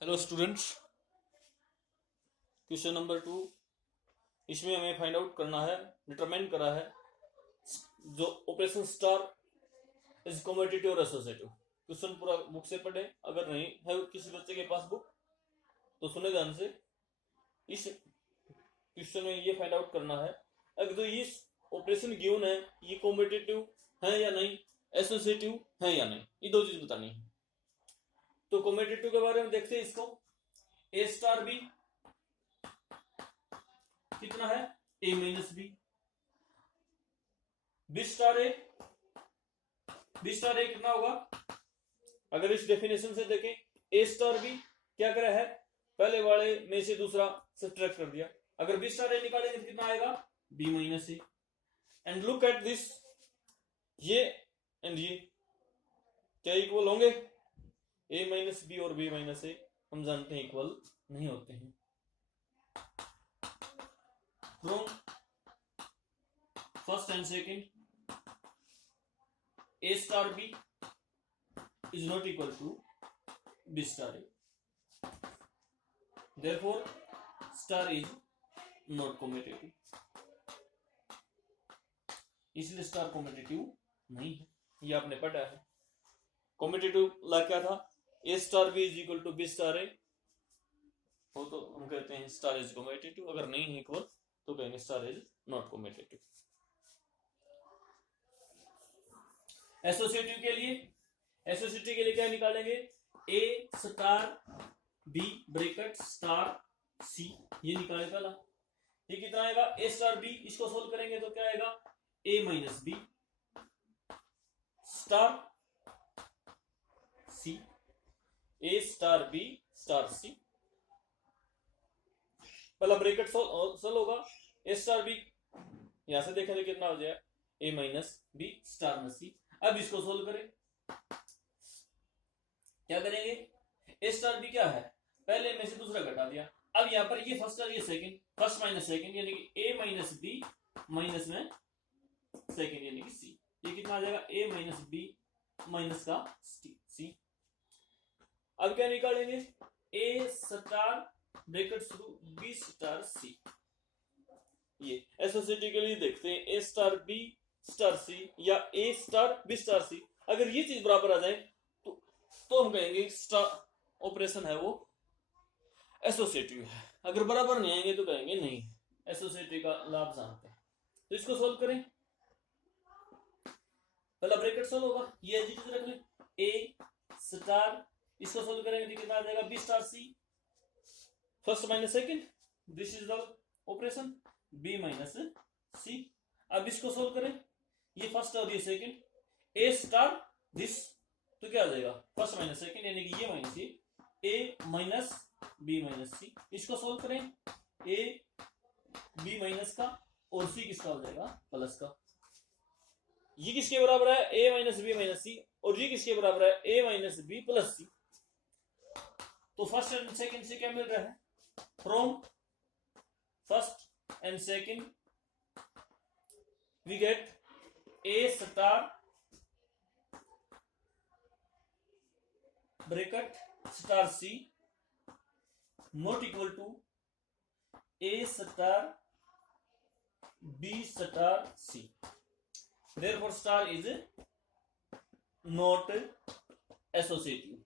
Hello students, question number 2। इसमें हमें find out करना है, डिटरमाइन करा है जो ऑपरेशन स्टार इज कॉम्पिटिटिव और एसोसिएटिव। क्वेश्चन पूरा बुक से पढ़े, अगर नहीं है किसी बच्चे के पास बुक तो सुने ध्यान से। इस क्वेश्चन में ये फाइंड आउट करना है अगर जो ये ऑपरेशन गिवन है ये कॉम्पिटिटिव है या नहीं, एसोसिएटिव है या नहीं, ये दो चीज बतानी है। तो कॉम्पिटिटिव के बारे में देखते हैं। इसको ए स्टार बी कितना है, A minus B. B star ए कितना होगा, अगर इस डेफिनेशन से देखें ए स्टार बी क्या करा है, पहले वाले में से दूसरा सब्ट्रैक्ट कर दिया। अगर बी स्टार ए निकालेंगे तो कितना आएगा, B minus A. And look at this, ये एंड ये क्या इक्वल होंगे, ए माइनस बी और बी माइनस ए हम जानते हैं इक्वल नहीं होते हैं। From first and second A star B is not equal to B star A, therefore star is not commutative, इसलिए स्टार कॉम्पिटिटिव नहीं है। ये आपने पढ़ा है। कॉम्पिटिटिव ला क्या था, A star B is equal to B star A हो तो हम कहते हैं स्टार इज कॉम्पिटिटिव, अगर नहीं है इक्वल तो कहेंगे star is not competitive. Associative के लिए क्या निकालेंगे, ए स्टार बी ब्रैकेट स्टार सी, ये निकाले पहला। ये कितना आएगा, ए स्टार बी, इसको सोल्व करेंगे तो क्या आएगा, ए माइनस बी स्टार सी, ए स्टार बी स्टार सी। पहला ब्रैकेट सोल्व होगा, ए स्टार बी यहां से देखें तो कितना हो जाएगा, ए माइनस बी स्टार में सी। अब इसको सोल्व करें, क्या करेंगे, ए स्टार बी क्या है, पहले में से दूसरा घटा दिया। अब यहां पर ये फर्स्ट और ये सेकंड, फर्स्ट माइनस सेकंड यानी कि ए माइनस बी माइनस में सेकंड यानी कि सी। ये कितना आ जाएगा, ए माइनस बी माइनस का सी। अब क्या निकालेंगे, ए स्टार ब्रैकेट शुरू बी स्टार सी। ये एसोसिएटिव के लिए देखते हैं, ए स्टार बी स्टार सी या ए स्टार बी स्टार सी। अगर ये चीज बराबर आ जाए तो हम कहेंगे स्टार ऑपरेशन है वो एसोसिएटिव है। अगर बराबर नहीं आएंगे तो कहेंगे नहीं, एसोसिएटिव का लाभ जानते हैं। तो इसको सोल्व करें, पहला ब्रैकेट सोल्व होगा, ये एज इट इज रख लें, ए स्टार, इसको सोल्व करेंगे तो कितना आ जाएगा, B star C, first minus second, this is the operation, B minus C. अब इसको सोल्व करें, ये फर्स्ट और ये सेकंड, ए स्टार दिस, तो क्या आ जाएगा, फर्स्ट माइनस सेकंड यानी कि ये माइनस ये, ए माइनस बी माइनस सी। इसको सोल्व करें, ए बी माइनस का और सी किसका हो जाएगा, प्लस का। ये किसके बराबर है, A minus B minus C, और ये किसके बराबर है, A minus B plus C. तो फर्स्ट एंड सेकंड से क्या मिल रहा है, from first and second we get A star bracket star C not equal to A star B star C, therefore star is not associative,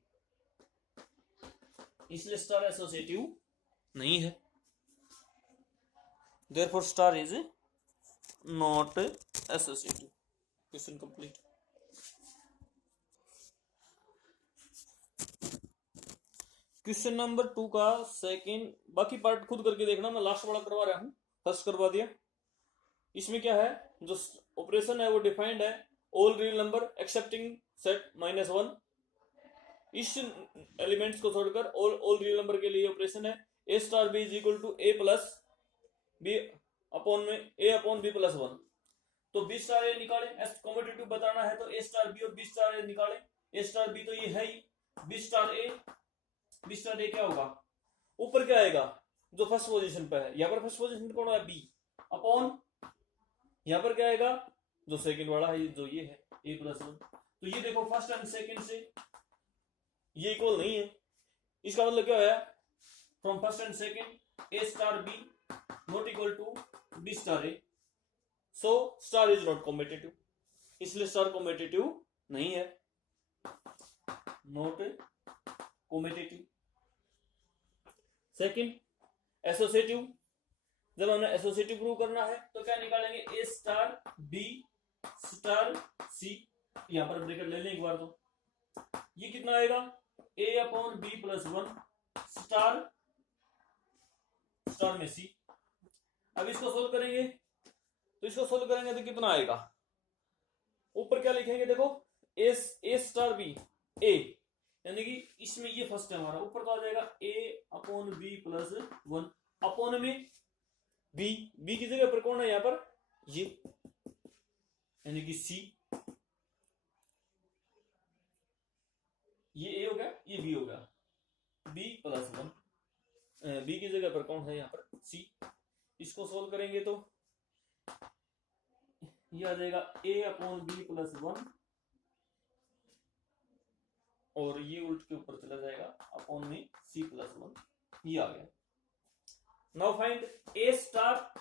इसलिए star associative नहीं है, therefore star is not associative। Question complete. Question number 2 का second, बाकी part खुद करके देखना, मैं last वाला करवा रहा हूं, फर्स्ट करवा दिया। इसमें क्या है, जो ऑपरेशन है वो डिफाइंड है, all real number accepting set -1। इस एलिमेंट्स को छोड़कर ऑल रियल नंबर के लिए ऑपरेशन है, A star B is equal to A plus B upon में ए अपॉन बी प्लस 1। तो बी स्टार ए निकाले, कॉम्पिटिटिव बताना है तो ए स्टार बी और बी स्टार ए निकाले। ए स्टार बी तो ये है ही, बी स्टार ए क्या होगा, ऊपर क्या आएगा, जो फर्स्ट पोजीशन पे है, यहां पर फर्स्ट पोजीशन पे कौन है, बी, अपॉन यहां पर क्या आएगा, जो सेकंड वाला है, जो ये है ए प्लस 1। तो ये देखो फर्स्ट एंड सेकंड से ये इक्वल नहीं है, इसका मतलब क्या है, from first and second A star B not equal to B star A, so star is not commutative, इसलिए स्टार कॉम्पिटिटिव नहीं है, नॉट कॉम्पिटिटिव। सेकेंड एसोसिएटिव, जब हमें एसोसिएटिव प्रूव करना है तो क्या निकालेंगे, ए स्टार बी स्टार सी, यहां पर ब्रैकेट ले लें एक बार, तो ये कितना आएगा, A upon B plus one star star में सी। अब इसको सोल्व करेंगे, तो इसको सोल्व करेंगे तो कितना आएगा, ऊपर क्या लिखेंगे देखो, ए स्टार बी ए, यानी कि इसमें ये फर्स्ट है हमारा, ऊपर तो आ जाएगा A upon B plus one, upon में बी की जगह पर कौन है यहां पर, ये यानी कि सी, ये ए हो गया, ये बी हो गया, बी प्लस वन, बी की जगह पर कौन है यहाँ पर, सी। इसको सोल्व करेंगे तो ये आ जाएगा A upon B plus one, और ये उल्ट के ऊपर चला जाएगा, अपॉन में सी प्लस वन, ये आ गया। नाउ फाइंड ए स्टार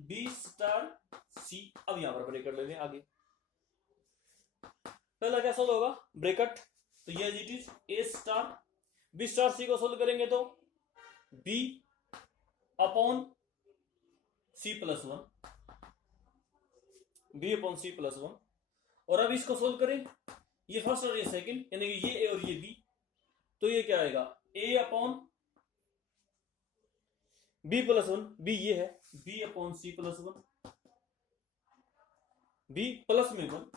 बी स्टार सी। अब यहां पर ब्रैकेट ले लें आगे, पहला क्या सोल्व होगा, ब्रैकेट, तो ये it is A star B star C को सोल्व करेंगे तो B upon C plus one, B upon C plus one. और अब इसको सोल्व करें, ये फर्स्ट और ये सेकंड, यानी कि ये ए और ये बी, तो ये क्या आएगा, A upon B plus one, B ये है, B upon C plus one, B plus में वन,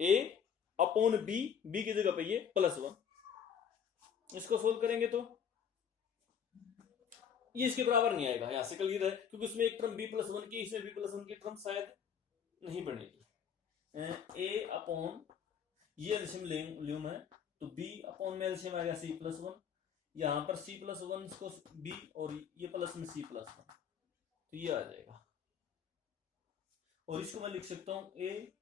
ए अपॉन बी की जगह पे ये प्लस वन। इसको सोल्व करेंगे तो ये इसके बराबर नहीं आएगा, यहां से क्लियर है, क्योंकि उसमें एक टर्म बी प्लस वन की, इसमें बी प्लस वन की टर्म शायद नहीं बनेगी। ए अपॉन ये एलसीएम ल्यूम है, तो बी अपॉन में एलसीएम आएगा सी प्लस वन, यहां पर सी प्लस वन को बी और ये प्लस में सी प्लस वन, तो ये आ जाएगा। और इसको मैं लिख सकता हूं A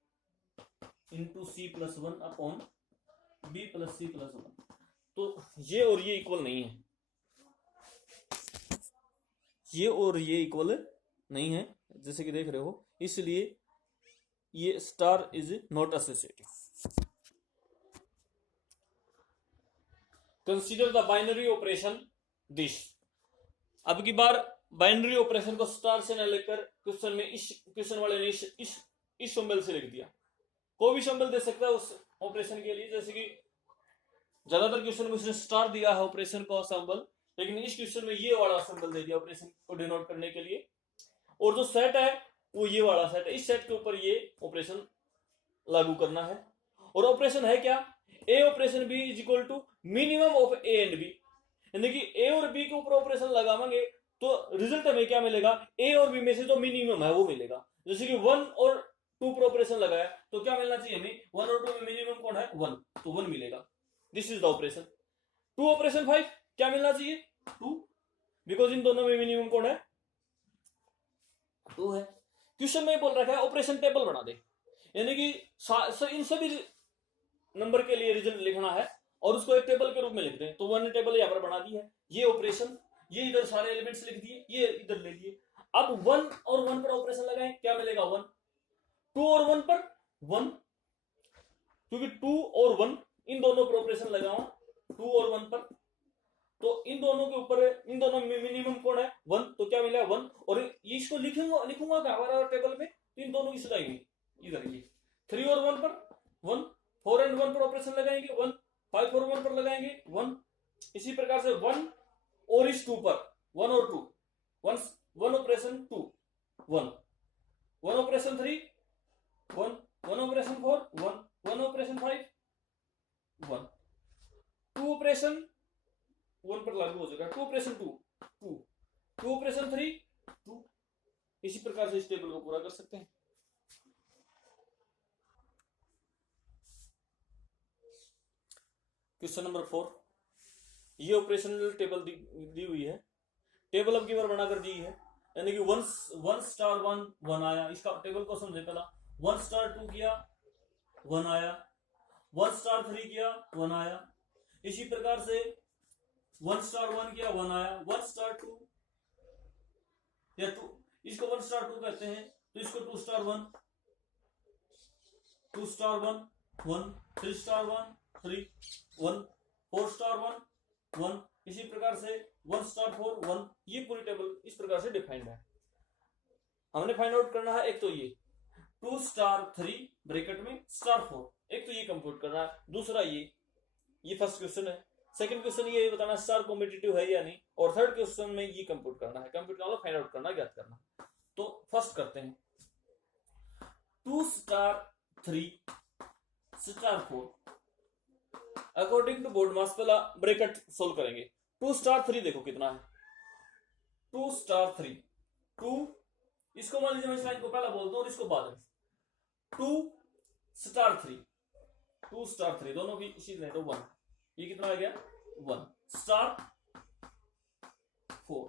into C plus one upon B plus C plus one. तो ये और ये इक्वल नहीं है, ये और ये इक्वल नहीं है जैसे कि देख रहे हो, इसलिए ये star is not associative. Consider the binary operation this. अब की बार बाइनरी ऑपरेशन को स्टार से न लेकर क्वेश्चन में इस क्वेश्चन वाले ने इस सिंबल से लिख दिया, कोई भी सिंबल दे सकता है उस ऑपरेशन के लिए, जैसे कि ज्यादातर क्वेश्चन में उसने स्टार दिया है ऑपरेशन का सिंबल, लेकिन इस क्वेश्चन में ये वाला सिंबल दे दिया ऑपरेशन को डिनोट करने के लिए, और जो सेट है वो ये वाला सेट है, इस सेट के ऊपर ये ऑपरेशन लागू करना है। और ऑपरेशन है क्या, A operation B is equal to minimum of A and B, यानी कि ए और बी के ऊपर ऑपरेशन लगाएंगे तो रिजल्ट हमें क्या मिलेगा, ए और बी में से जो मिनिमम है वो मिलेगा। जैसे कि 1 और 2 पर ऑपरेशन लगाया तो क्या मिलना चाहिए हमें, 1 और 2 में मिनिमम कौन है, 1, तो 1 मिलेगा। This is the operation. 2 operation 5 क्या मिलना चाहिए, 2, बिकॉज इन दोनों में मिनिमम कौन है, 2 है। क्वेश्चन में बोल रखा है ऑपरेशन टेबल बना दे, यानी कि इन सभी नंबर के लिए रिजल्ट लिखना है और उसको एक टेबल के रूप में लिख दें, तो 1 टेबल यहाँ पर बना दी है, ये ऑपरेशन, ये इधर सारे एलिमेंट्स लिख दिए, ये इधर ले लिए। अब 1 और 1 पर ऑपरेशन लगाएं, क्या मिलेगा 1, 2 और 1 पर 1, क्योंकि 2 और 1 इन दोनों पर ऑपरेशन लगाओ, 2 और 1 पर, तो इन दोनों के ऊपर, इन दोनों में मिनिमम कौन है 1, तो क्या मिलेगा 1, और इसको लिखूंगा क्या टेबल में, तो इन दोनों की सदाएंगे इधर, ये 3 और 1 पर 1, 4 और 1 पर ऑपरेशन लगाएंगे 1, 5 और 1 पर लगाएंगे 1, इसी प्रकार से 1 और इस 2 पर 1 और 2, 1 operation 2 1, 1 operation 3 1, 1 operation 4 1, 1 operation 5 1, 2 operation 1 पर लागू हो जाएगा, 2 ऑपरेशन 2 2, 2 ऑपरेशन 3 2, इसी प्रकार से इस टेबल को पूरा कर सकते हैं। क्वेश्चन नंबर 4, ये ऑपरेशनल टेबल दी हुई है, टेबल अब की बार बनाकर दी है, यानी कि 1 स्टार 1 आया, इसका टेबल को समझे पहला, 1 स्टार 2 किया 1 आया, 1 स्टार 3 किया 1 आया, इसी प्रकार से 1 स्टार 1 किया 1 आया, 1 स्टार 2 या 2, इसको 1 स्टार 2 कहते हैं, तो इसको 2 स्टार 1, 2 स्टार 1 1, 3 स्टार 1 3 1, 4 स्टार 1 1, इसी प्रकार से 1 स्टार 4 1। ये पूरी टेबल इस प्रकार से डिफाइंड है। हमने फाइंड आउट करना है एक तो ये 2 स्टार 3 ब्रैकेट में स्टार 4, एक तो ये कंप्यूट करना है, दूसरा ये फर्स्ट क्वेश्चन है। सेकंड क्वेश्चन ये बताना स्टार कॉम्पिटिटिव है या नहीं, और थर्ड क्वेश्चन में ये कंप्यूट करना है, कंप्यूट करना फाइंड आउट करना, ज्ञात करना। तो फर्स्ट करते हैं 2 star 3 star 4 according to BODMAS. पहला ब्रैकेट सोल्व करेंगे। 2 स्टार 3 देखो कितना है, 2 स्टार 3 2, इसको मान लीजिए मैं इस लाइन को पहला बोलता हूँ और इसको बाद में 2 स्टार 3 2 स्टार 3 दोनों की इसी लाइन तो 1, ये कितना आ गया 1 स्टार 4।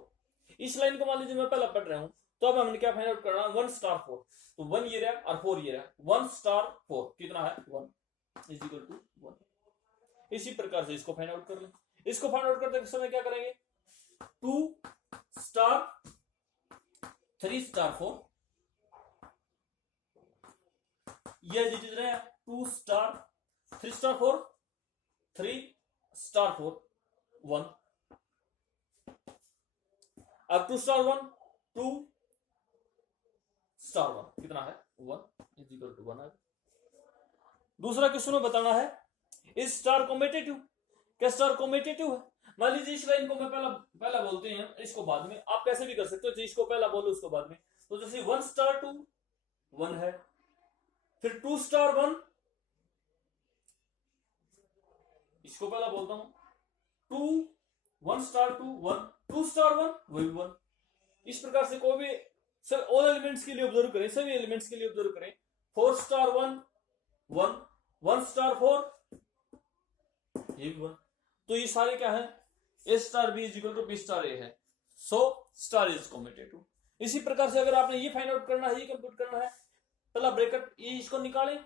इस लाइन को मान लीजिए मैं पहला पढ़ रहा हूं, तो अब हमने क्या फाइंड आउट करना, 1 स्टार 4, तो 1 ये रहा और 4 ये रहा, 1 स्टार 4 कितना है 1 इज इक्वल टू 1। इसी प्रकार से इसको फाइंड आउट कर लें। इसको फाइंड आउट करते समय क्या करेंगे, 2 स्टार 3 स्टार 4 ये जिट रहे 2 स्टार 3 स्टार 4 3 स्टार 4 1। अब 2 स्टार 1 2 स्टार 1 कितना है 1 इज इक्वल टू 1 है। दूसरा क्वेश्चन में बताना है इस स्टार कॉम्पिटिटिव, क्या स्टार कॉम्पिटिटिव है। मान लीजिए इस लाइन को मैं पहला बोलते हैं, इसको बाद में, आप कैसे भी कर सकते हो, इसको पहला बोलो उसको बाद में। तो जैसे 1 स्टार 2 1 है, फिर 2 स्टार 1 इसको पहला बोलता हूं 2 1 स्टार 2 1 2 स्टार 1 वही 1। इस प्रकार से कोई भी सर ऑल एलिमेंट्स के लिए ऑब्जर्व करें, सभी एलिमेंट्स के लिए ऑब्जर्व करें। 4 स्टार 1 1 1 स्टार 4 ये भी 1। तो ये सारे क्या है, A star B is equal to B star A है, सो स्टार इज कॉम्पिटिटिव। इसी प्रकार से अगर आपने ये फाइंड आउट करना है, ये कंप्यूट करना है, पहला ब्रैकेट ये इसको निकालें,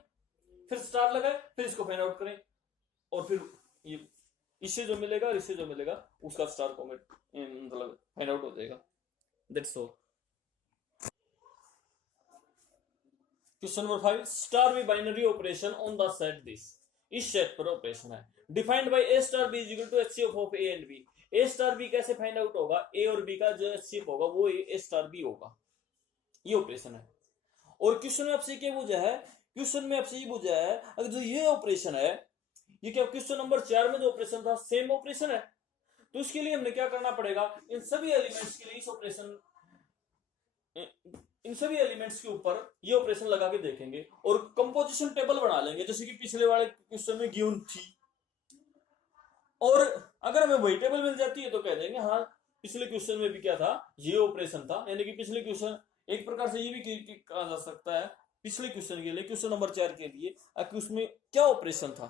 फिर स्टार लगाए, फिर इसको फाइंड आउट करें, और फिर ये इससे जो मिलेगा और इससे जो मिलेगा उसका स्टार मतलब फाइंड आउट हो जाएगा। That's all. Question number 5 star B binary operation on the set this, इस सेट पर ऑपरेशन है। Defined by A star B is equal to HCF of A and B. A star B कैसे find out होगा, A और B का जो HCF होगा वो ए स्टार बी होगा, ये ऑपरेशन है। और क्वेश्चन में आपसे क्या पूछा है, क्वेश्चन में आपसे ये पूछा है अगर जो ये ऑपरेशन है, ये क्या क्वेश्चन नंबर 4 में जो ऑपरेशन था सेम ऑपरेशन है, तो इसके लिए हमने क्या करना पड़ेगा, इन सभी एलिमेंट्स के लिए इस ऑपरेशन, इन सभी एलिमेंट्स के ऊपर ये ऑपरेशन लगा के देखेंगे और कंपोजिशन टेबल बना लेंगे, जैसे कि पिछले वाले क्वेश्चन में गिवन थी। और अगर हमें वही टेबल मिल जाती है तो कह देंगे हाँ पिछले क्वेश्चन में भी क्या था, ये ऑपरेशन था। यानी कि पिछले क्वेश्चन एक प्रकार से ये भी कहा जा सकता है पिछले क्वेश्चन के लिए, क्वेश्चन नंबर 4 के लिए कि उसमें क्या ऑपरेशन था,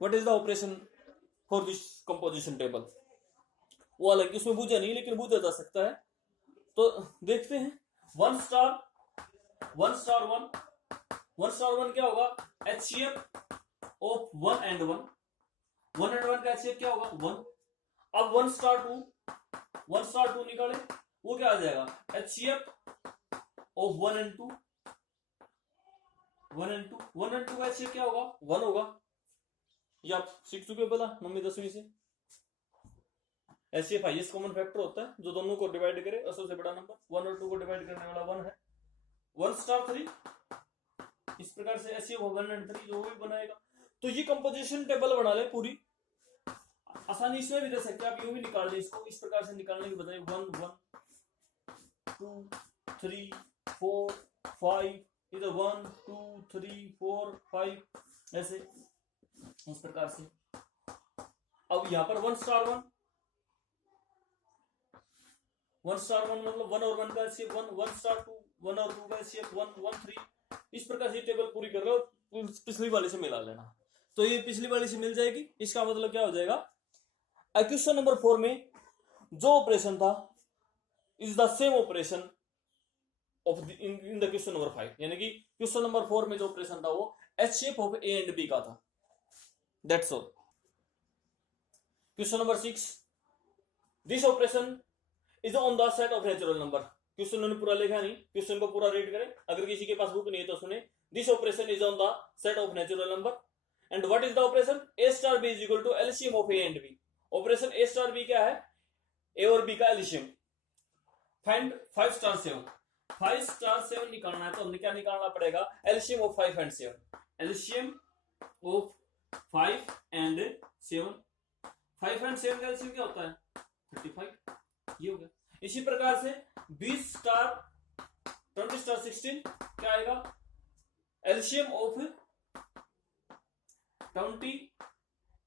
what is the operation for this composition table. वो हालांकि उसमें पूछा नहीं लेकिन पूछा जा सकता है। तो देखते हैं 1 स्टार 1 क्या होगा, एचसीएफ ऑफ 1 एंड 1 का एचसीएफ क्या होगा 1। अब 1 स्टार 2 निकाले, वो क्या आ जाएगा, एचसीएफ ऑफ 1 एंड 2 का एचसीएफ क्या होगा 1 होगा। ये आप सीख चुके हो पता 9वीं 10वीं से। एचसीएफ हाईएस्ट कॉमन फैक्टर होता है जो दोनों को डिवाइड करे और सबसे बड़ा नंबर, 1 और 2 को डिवाइड करने वाला 1 है। 1 स्टार 3 इस प्रकार से एचसीएफ ऑफ 1 एंड 3 जो भी बनाएगा। तो ये कंपोजिशन टेबल बना ले पूरी, आसानी इसमें भी दे सकते हैं आप, यूं भी निकाल लें इसको, इस प्रकार से निकालने की बजाय 1 1 2 3 4 5 इधर 1 2 3 4 5 ऐसे इस प्रकार से। अब यहां पर 1 स्टार 1 मतलब 1 और 1 का एचसीएफ 1, 1 स्टार 2 1 और 2 का एचसीएफ 1 1 3, इस प्रकार से टेबल पूरी कर लो, पिछली वाली से मिला लेना। तो ये पिछली वाली से मिल जाएगी, इसका मतलब क्या हो जाएगा, क्वेश्चन नंबर 4 में जो ऑपरेशन था is the same operation of in the question number 5, यानी कि क्वेश्चन नंबर 4 में जो ऑपरेशन था वो HCF of A and B का था। That's all. Question number 6, this operation is on the set of natural number. Question उन्होंने पूरा लिखा नहीं, क्वेश्चन को पूरा रीड करें, अगर किसी के पास बुक नहीं है तो सुने। This operation is on the set of natural number and what is the operation, A star B is equal to LCM of A and B. Operation A star B क्या है, ए और बी का LCM. Find 5 star 7, 5 star 7 निकालना है तो हमने क्या निकालना पड़ेगा, LCM of 5 and 7। LCM of 5 and 7, 5 and 7 का एलसीएम क्या होता है 35, ये हो गया। इसी प्रकार से 20 स्टार 20 स्टार 16 क्या आएगा, एलसीएम ऑफ 20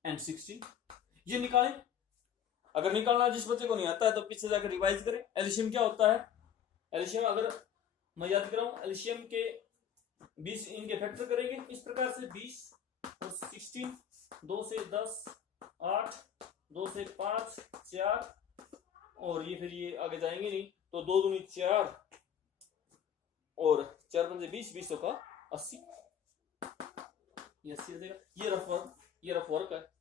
एंड 16, ये निकालें। अगर निकालना जिस बच्चे को नहीं आता है तो पीछे जाकर रिवाइज करें। एलसीएम क्या होता है, एलसीएम अगर मैं याद कराऊं, एलसीएम के 20 इनके फैक्टर करेंगे इस प्रकार से 20 और 16, 2 से 10 8, 2 से 5 4, और ये फिर ये आगे जाएंगे नहीं तो 2 दूनी 4 और 4 पंजे 20, 20 का 80, ये 80 देगा। ये रफ वर्क है।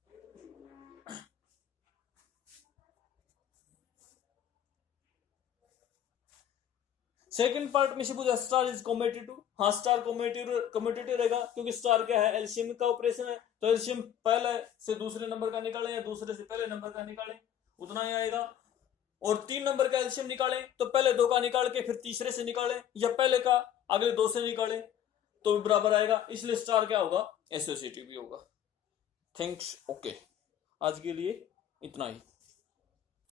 सेकंड पार्ट में से पूछा स्टार इज कम्यूटेटिव। हाँ, स्टार कम्यूटेटिव रहेगा क्योंकि स्टार क्या है, एलसीएम का ऑपरेशन है। तो एलसीएम पहले से दूसरे नंबर का निकालें या दूसरे से पहले नंबर का निकालें, उतना ही आएगा। और 3 नंबर का एलसीएम निकालें तो पहले 2 का निकाल के फिर तीसरे से निकालें, या पहले का अगले 2 से निकालें तो बराबर आएगा। इसलिए स्टार क्या होगा, एसोसिएटिव भी होगा। थैंक्स, ओके, आज के लिए इतना ही।